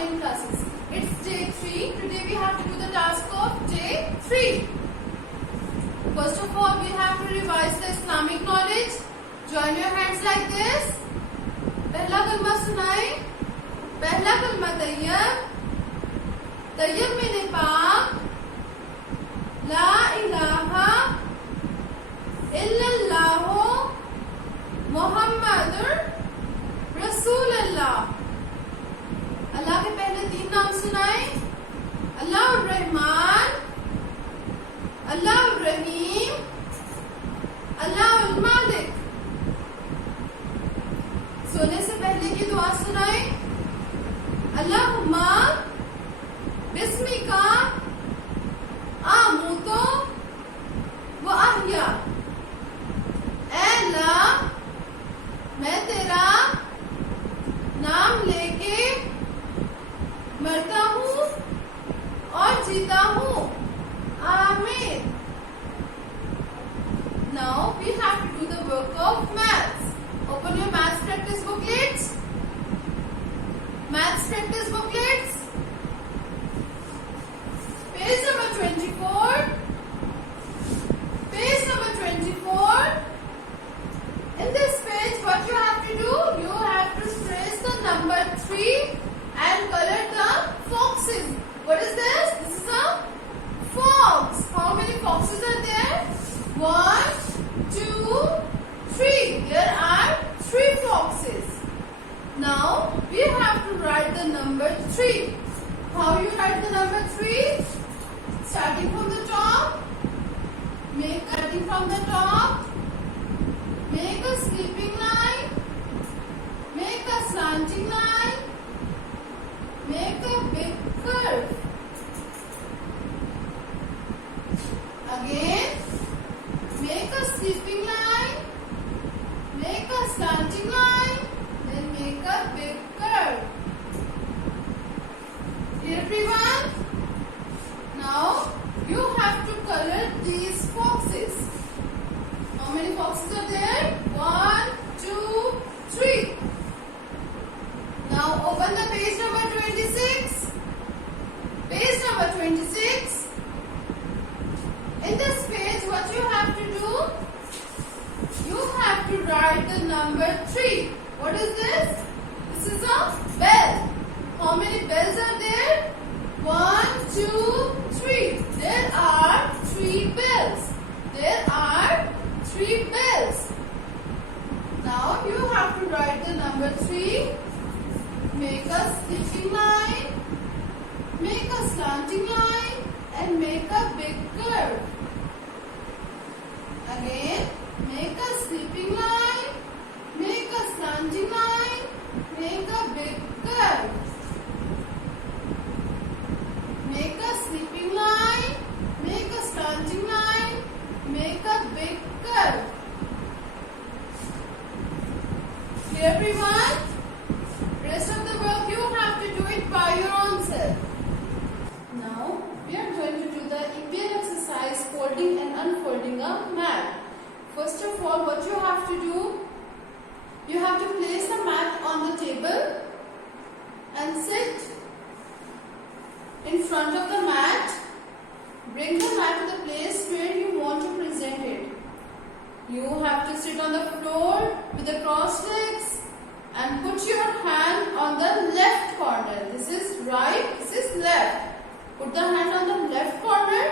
online classes. It's day 3. Today we have to do the task of day 3. First of all, we have to revise the Islamic knowledge. Join your hands like this. पहला कलमा सुनाए. पहला कलमा तैयब. तैयब में पाक. ला इलाहा इल्लल्लाहु मुहम्मदुर रसूलुल्लाह. अल्लाह के पहले 3 नाम सुनाए. अल्लाहुर रहमान, अल्लाहुर रहीम, अल्लाहुल मालिक. सोने से पहले की दुआ सुनाए. अल्लाहुम्मा बिस्मिका आमूतो व अहया. ऐ अल्लाह, मैं तेरा नाम लेके मरता हूँ और जीता हूँ. आमीन. Now we have to do the work of maths. Open your maths practice booklets. Maths practice booklets. Page number 24. Page number 24. In this page, what you have to do? You have to trace the number 3 and color the foxes. What is this? This is a fox. How many foxes are there? 1, 2, 3. There are 3 foxes. Now we have to write the number 3. How you write the number 3? Starting from the top. Starting from the top. Make a sleeping line. Make a slanting line. Make a big curve. Again, make a sleeping line. Make a slanting line. Then make a big curve. Everyone? Now, you have to color these foxes. How many foxes are there? 1, 2, 3. Now, open the page number 26. Page number 26. In this page, what you have to do? You have to write the number 3. What is this? This is a bell. How many bells are there? 1, 2, 3. There are 3 bells. There are 3 bells. Now you have to write the number 3. Make a sleeping line. Make a slanting line. And make a big curve. Again, make a sleeping line. Make a slanting line. Make a big curve. Make a sleeping line. Make a slanting line. Make a big curve. Clear, everyone? Rest of the work you have to do it by your own self. Now we are going to do the EPL exercise, folding and unfolding a mat. First of all, what you have to do? You have to place the mat on the table and sit in front of the mat. Bring the mat to the place where you want to present it. You have to sit on the floor with the crossed legs and put your hand on the left corner. This is right, this is left. Put the hand on the left corner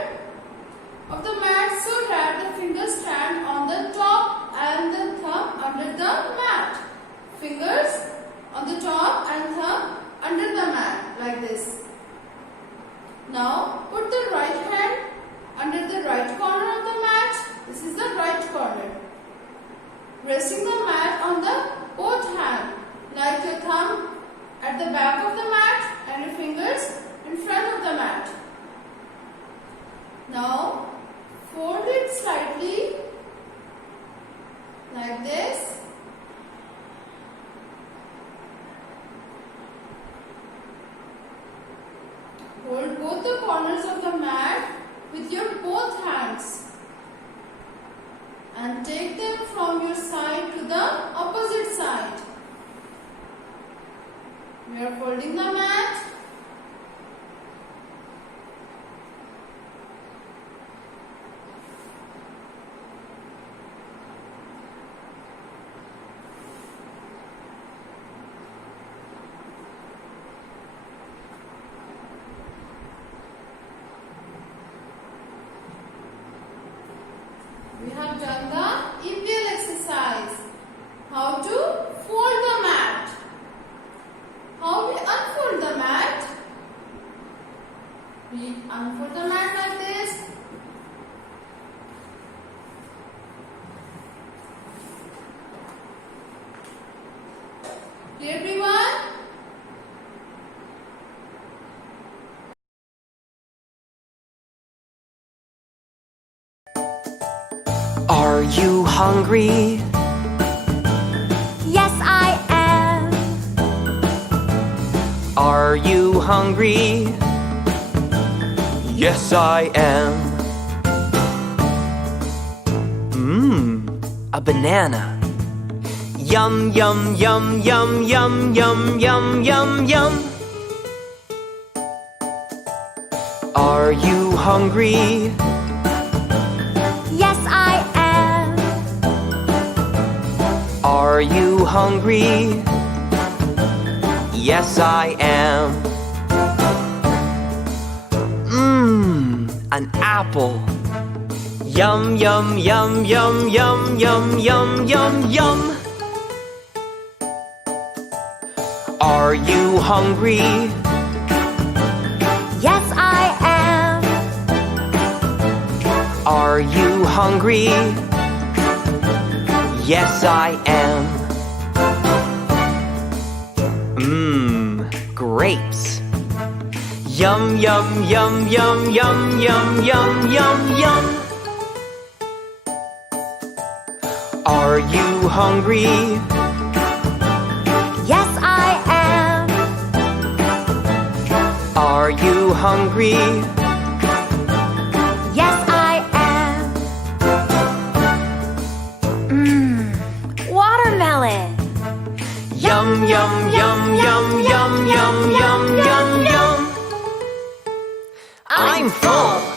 of the mat so that the fingers stand on the top and the thumb under the mat. Fingers on the top and thumb under the mat like this. Now put the right hand under the right corner of the mat. This is the right corner. Resting the mat on the both hand, like your thumb at the back of the mat and your fingers in front of the mat. Now fold it slightly like this. Hold both the corners of the mat with your both hands and take them from your side to the opposite side. We are folding the mat Clear, everyone? Are you hungry? Yes, I am. Are you hungry? Yes, I am. A banana. Yum, yum, yum, yum, yum, yum, yum, yum, yum. Are you hungry? Yes, I am. Are you hungry? Yes, I am. An apple. Yum, yum, yum, yum, yum, yum, yum, yum, yum. Are you hungry? Yes, I am. Are you hungry? Yes, I am. Grapes. Yum, yum, yum, yum, yum, yum, yum, yum, yum. Are you hungry? Yes, I am. Are you hungry? Yes, I am. Watermelon. Yum, yum, yum, yum, yum, yum, yum, yum, yum. I'm full.